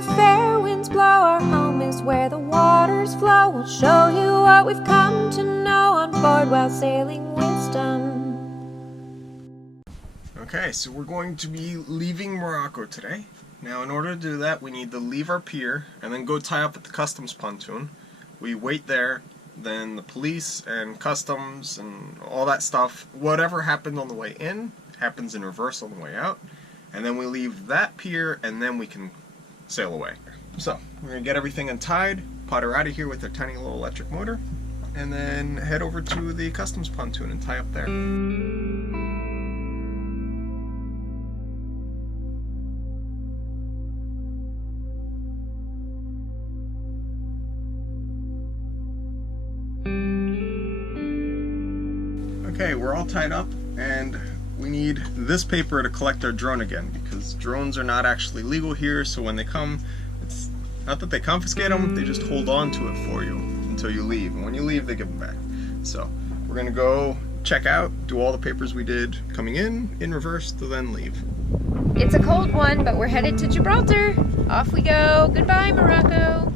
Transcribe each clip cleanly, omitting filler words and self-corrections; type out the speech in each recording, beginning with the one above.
the fair winds blow. Our home is where the waters flow. We'll show you what we've come to know on board while sailing wisdom. Okay, so we're going to be leaving Morocco today. Now, in order to do that, we need to leave our pier and then go tie up at the customs pontoon. We wait there, then the police and customs and all that stuff, whatever happened on the way in, happens in reverse on the way out. And then we leave that pier and then we can sail away. So, we're going to get everything untied, pot her out of here with our tiny little electric motor, and then head over to the customs pontoon and tie up there. Okay, we're all tied up, and we need this paper to collect our drone again, because drones are not actually legal here, so when they come, it's not that they confiscate them, they just hold on to it for you until you leave, and when you leave, they give them back. So, we're gonna go check out, do all the papers we did coming in reverse, to then leave. It's a cold one, but we're headed to Gibraltar. Off we go. Goodbye, Morocco.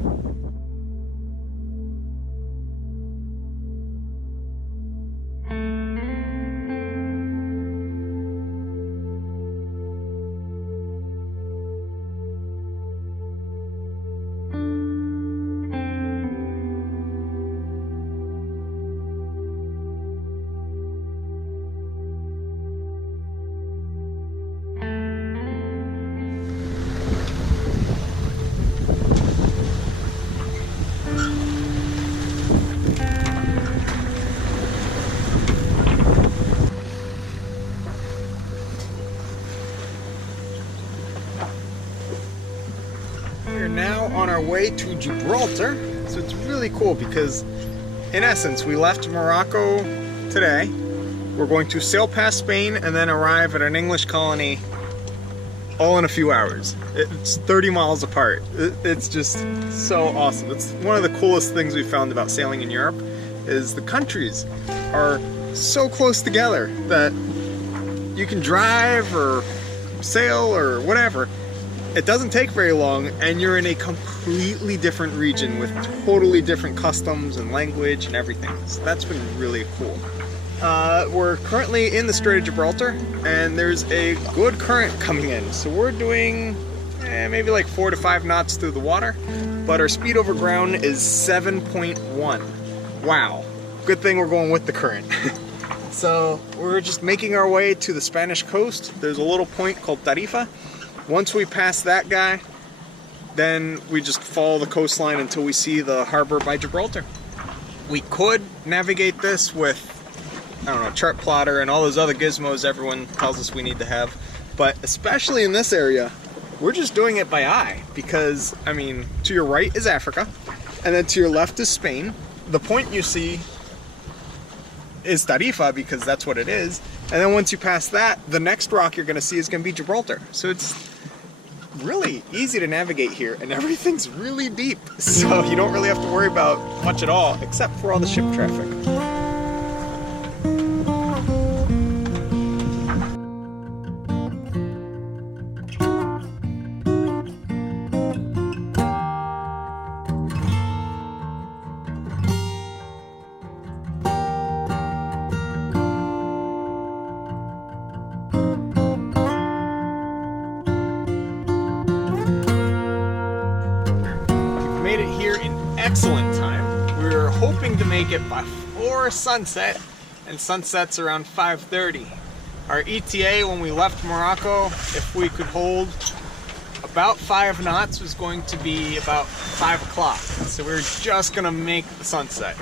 We're now on our way to Gibraltar, so it's really cool because in essence we left Morocco today. We're going to sail past Spain and then arrive at an English colony all in a few hours. It's 30 miles apart. It's just so awesome. It's one of the coolest things we found about sailing in Europe is the countries are so close together that you can drive or sail or whatever. It doesn't take very long and you're in a completely different region with totally different customs and language and everything. So that's been really cool. We're currently in the Strait of Gibraltar and there's a good current coming in. So we're doing maybe like 4 to 5 knots through the water, but our speed over ground is 7.1. Wow. Good thing we're going with the current. So we're just making our way to the Spanish coast. There's a little point called Tarifa. Once we pass that guy, then we just follow the coastline until we see the harbor by Gibraltar. We could navigate this with, I don't know, chart plotter and all those other gizmos everyone tells us we need to have, but especially in this area, we're just doing it by eye because, I mean, to your right is Africa, and then to your left is Spain. The point you see is Tarifa because that's what it is, and then once you pass that, the next rock you're going to see is going to be Gibraltar. So it's really easy to navigate here, and everything's really deep, so you don't really have to worry about much at all, except for all the ship traffic. Made it here in excellent time. We were hoping to make it before sunset, and sunset's around 5:30. Our ETA when we left Morocco, if we could hold about 5 knots, was going to be about 5 o'clock. So we were just gonna make the sunset.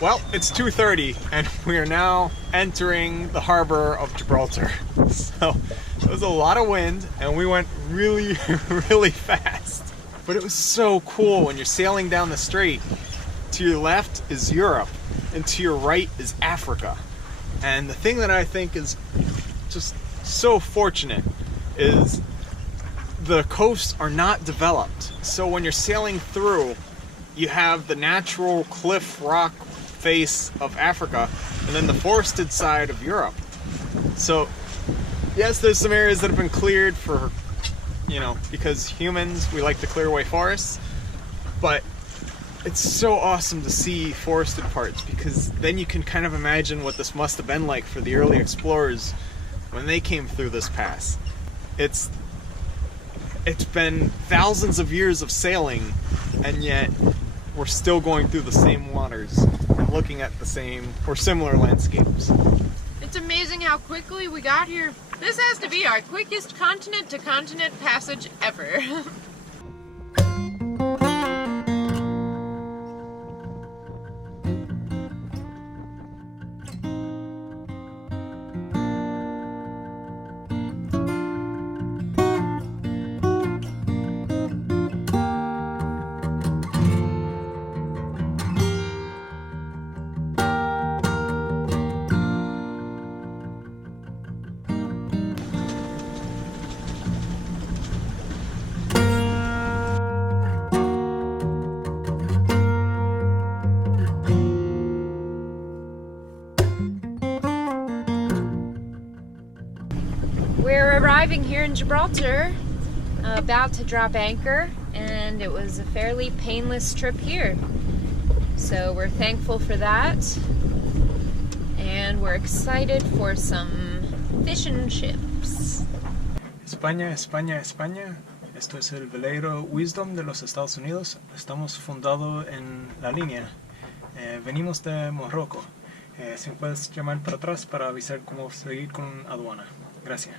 Well, it's 2:30 and we are now entering the harbor of Gibraltar. So it was a lot of wind and we went really, really fast. But it was so cool when you're sailing down the strait. To your left is Europe, and to your right is Africa. And the thing that I think is just so fortunate is the coasts are not developed. So when you're sailing through, you have the natural cliff rock face of Africa, and then the forested side of Europe. So yes, there's some areas that have been cleared for, you know, because humans, we like to clear away forests, but it's so awesome to see forested parts, because then you can kind of imagine what this must have been like for the early explorers when they came through this pass. It's been thousands of years of sailing, and yet we're still going through the same waters and looking at the same or similar landscapes. It's amazing how quickly we got here. This has to be our quickest continent-to-continent passage ever. We're arriving here in Gibraltar, about to drop anchor, and it was a fairly painless trip here. So we're thankful for that, and we're excited for some fish and chips. España, España, España. Esto es el velero Wisdom de los Estados Unidos. Estamos fundados en la Linea. Venimos de Morocco. Si me puedes llamar para atrás para avisar cómo seguir con aduana. Gracias.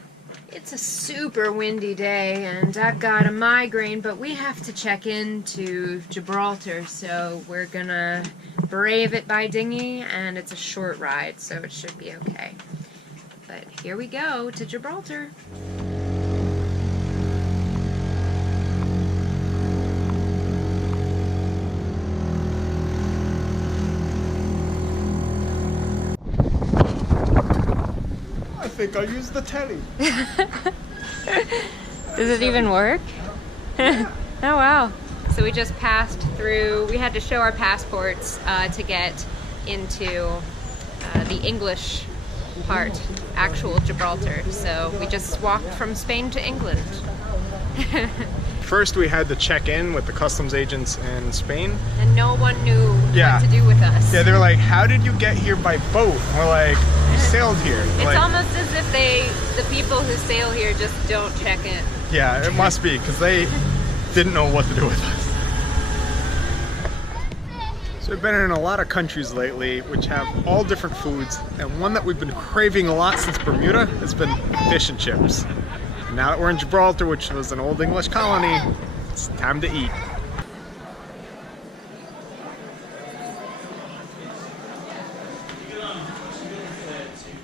It's a super windy day, and I've got a migraine, but we have to check into Gibraltar, so we're gonna brave it by dinghy, and it's a short ride, so it should be okay. But here we go to Gibraltar. I think I'll use the telly. Does it even work? Oh wow. So we just passed through, we had to show our passports to get into the English part, actual Gibraltar. So we just walked from Spain to England. First we had to check in with the customs agents in Spain. And no one knew Yeah. what to do with us. Yeah, they were like, how did you get here by boat? And we're like, we sailed here. It's Like, almost as if the people who sail here just don't check in. yeah, it must be, because they didn't know what to do with us. So we've been in a lot of countries lately which have all different foods, and one that we've been craving a lot since Bermuda has been fish and chips. And now that we're in Gibraltar, which was an old English colony, it's time to eat.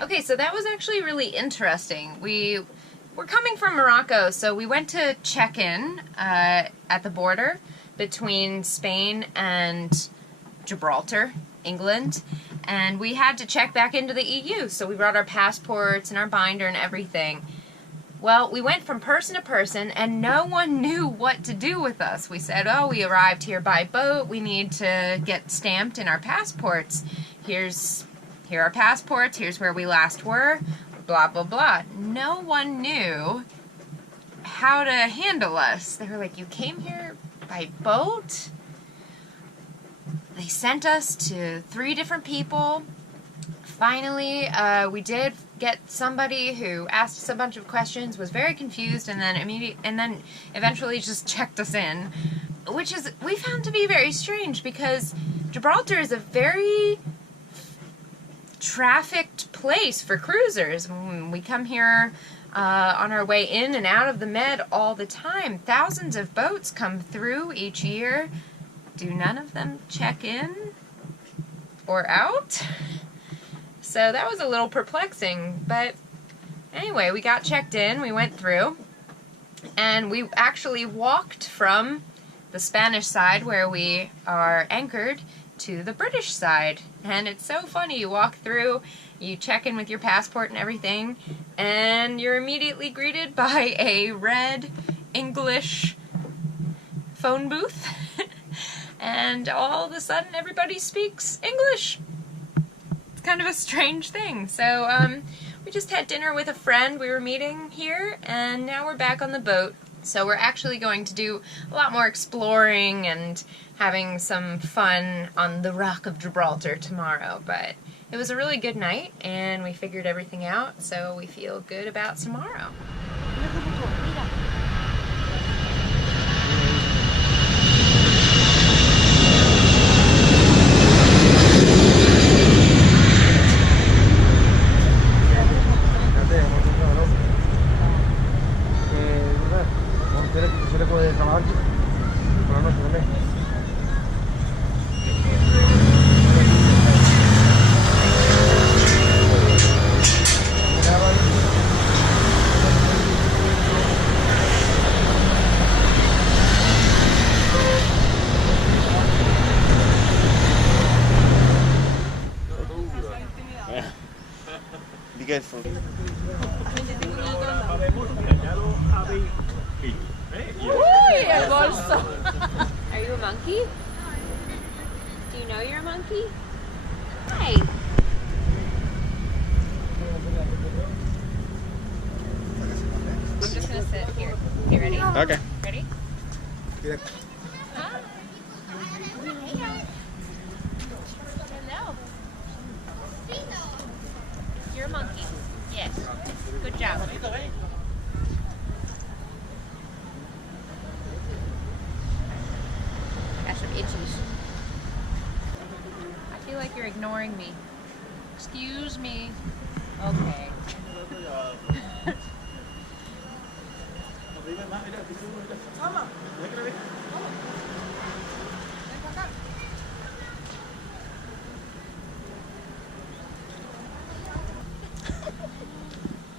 Okay, so that was actually really interesting. We're coming from Morocco, so we went to check in at the border between Spain and Gibraltar, England, and we had to check back into the EU, so we brought our passports and our binder and everything. Well, we went from person to person, and no one knew what to do with us. We said, oh, we arrived here by boat, we need to get stamped in our passports. Here are our passports, here's where we last were, blah, blah, blah. No one knew how to handle us. They were like, you came here by boat? They sent us to 3 different people. Finally, we did get somebody who asked us a bunch of questions, was very confused, and then eventually just checked us in, which is we found to be very strange because Gibraltar is a very trafficked place for cruisers. We come here on our way in and out of the Med all the time. Thousands of boats come through each year. Do none of them check in or out? So that was a little perplexing, but anyway, we got checked in, we went through, and we actually walked from the Spanish side where we are anchored to the British side. And it's so funny, you walk through, you check in with your passport and everything, and you're immediately greeted by a red English phone booth, and all of a sudden everybody speaks English. It's kind of a strange thing. So we just had dinner with a friend we were meeting here, and now we're back on the boat So we're actually going to do a lot more exploring and having some fun on the Rock of Gibraltar tomorrow. But it was a really good night and we figured everything out, so we feel good about tomorrow. Be good for Are you a monkey? Do you know you're a monkey? Hi. I'm just gonna sit here. Okay, ready? Okay. Ready? Yeah. Hi. Hello. You're a monkey. Yes. Good job. Got some itchies. I feel like you're ignoring me. Excuse me. Okay.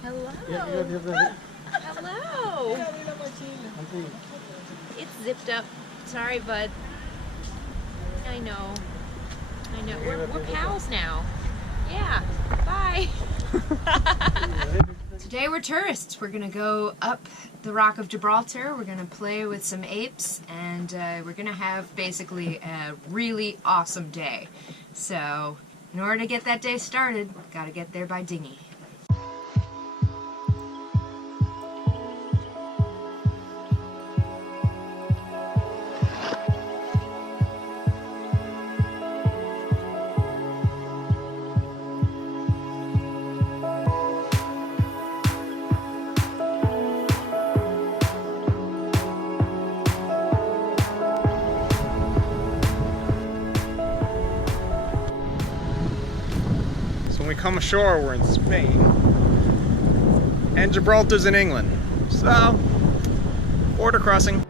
Hello. Hello. It's zipped up. Sorry, bud. I know. I know. We're pals now. Yeah. Bye. Today we're tourists. We're gonna go up the Rock of Gibraltar. We're gonna play with some apes, and we're gonna have basically a really awesome day. So, in order to get that day started, gotta get there by dinghy. When we come ashore, we're in Spain, and Gibraltar's in England. So, border crossing.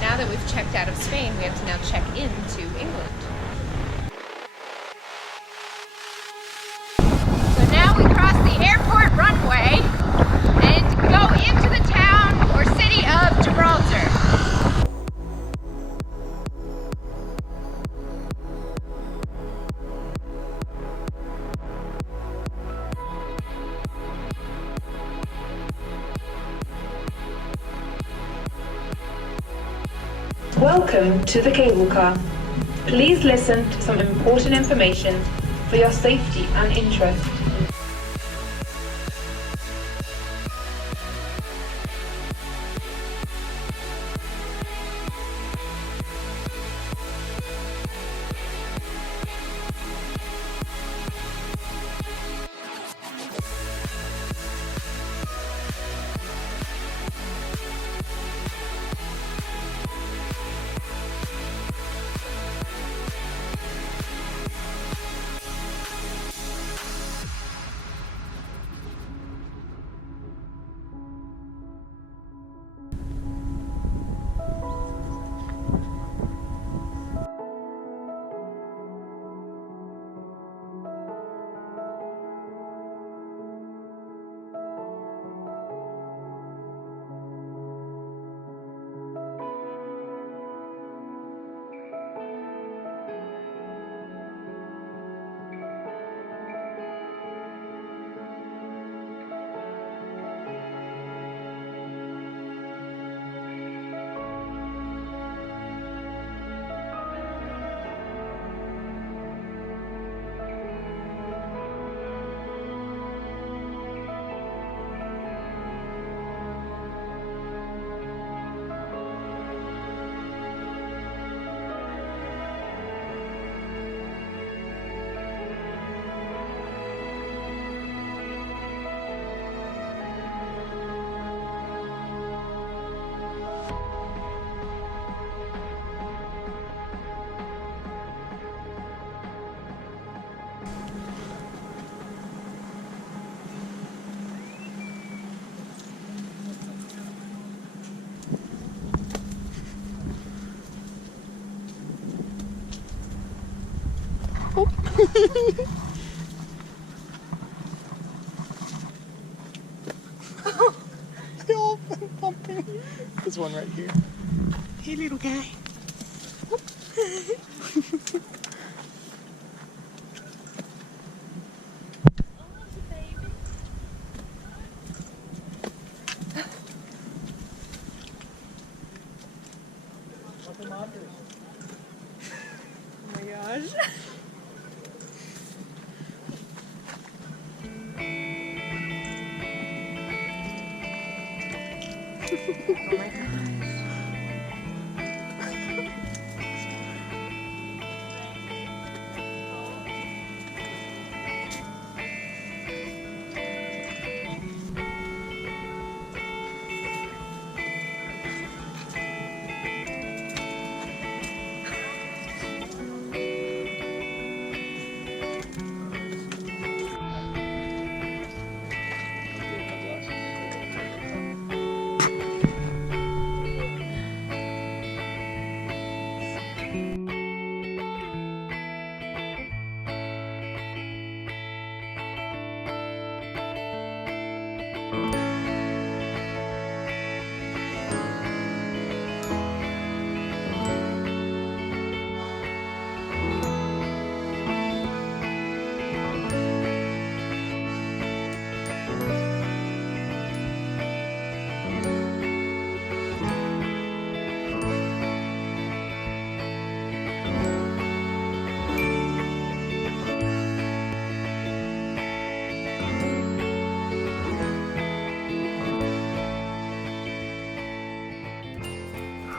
Now that we've checked out of Spain, we have to now check into England. Airport runway and go into the town or city of Gibraltar. Welcome to the cable car. Please listen to some important information for your safety and interest. They all been pumping. There's one right here. Hey, little guy. Oh my gosh. Oh my gosh.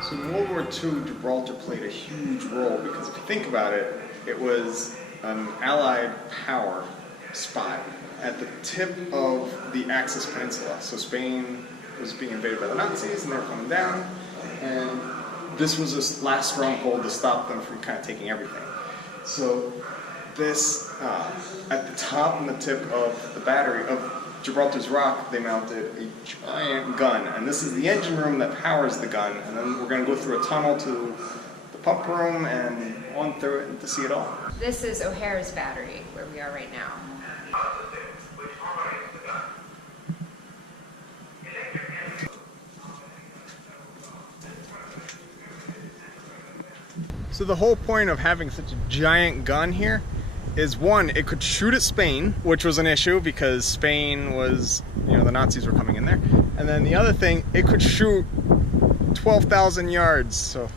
So in World War II, Gibraltar played a huge role because if you think about it, it was an Allied power spot at the tip of the Axis Peninsula. So Spain was being invaded by the Nazis and they were coming down, and this was this last stronghold to stop them from kind of taking everything. So this, at the top and the tip of the battery of Gibraltar's Rock, they mounted a giant gun, and this is the engine room that powers the gun, and then we're going to go through a tunnel to the pump room and on through it to see it all. This is O'Hara's battery, where we are right now. So the whole point of having such a giant gun here is, one, it could shoot at Spain, which was an issue because Spain was, you know, the Nazis were coming in there. And then the other thing, it could shoot 12,000 yards. So,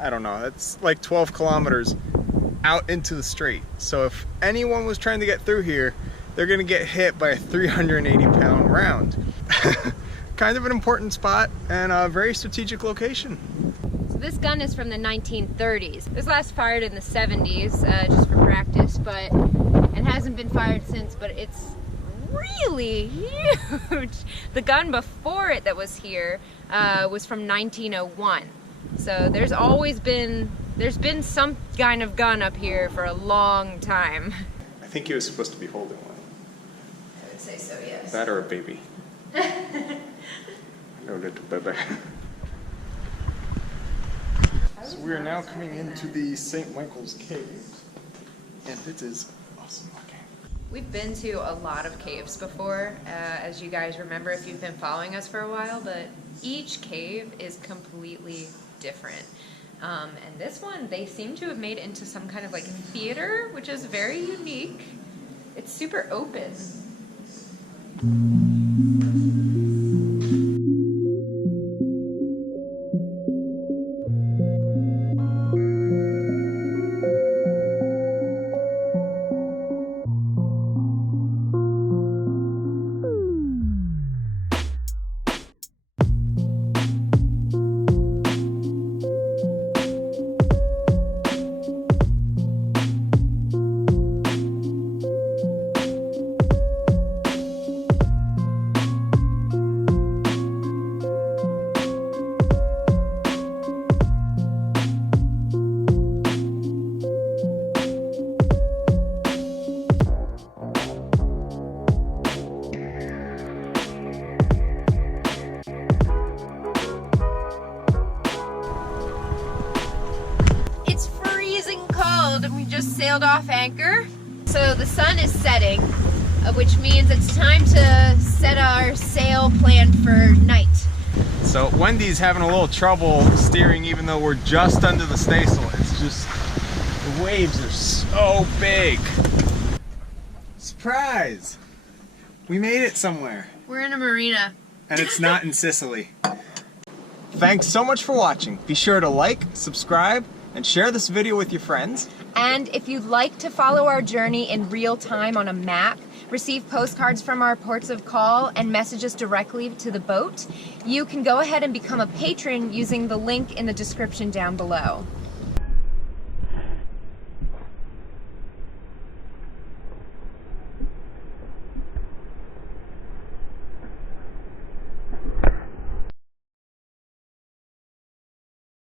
I don't know, that's like 12 kilometers out into the strait. So if anyone was trying to get through here, they're gonna get hit by a 380-pound round. Kind of an important spot and a very strategic location. This gun is from the 1930s. This last fired in the 70s, just for practice, but it hasn't been fired since, but it's really huge. The gun before it that was here was from 1901. So there's been some kind of gun up here for a long time. I think he was supposed to be holding one. I would say so, yes. That or a baby. No little baby. So we are now coming into the St. Michael's Cave, and it is awesome looking. We've been to a lot of caves before, as you guys remember if you've been following us for a while, but each cave is completely different. And this one, they seem to have made it into some kind of like theater, which is very unique. It's super open. just sailed off anchor. So the sun is setting, which means it's time to set our sail plan for night. So Wendy's having a little trouble steering even though we're just under the staysail. It's just, the waves are so big. Surprise! We made it somewhere. We're in a marina. And it's not in Sicily. Thanks so much for watching. Be sure to like, subscribe, and share this video with your friends. And if you'd like to follow our journey in real time on a map, receive postcards from our ports of call, and message us directly to the boat, you can go ahead and become a patron using the link in the description down below.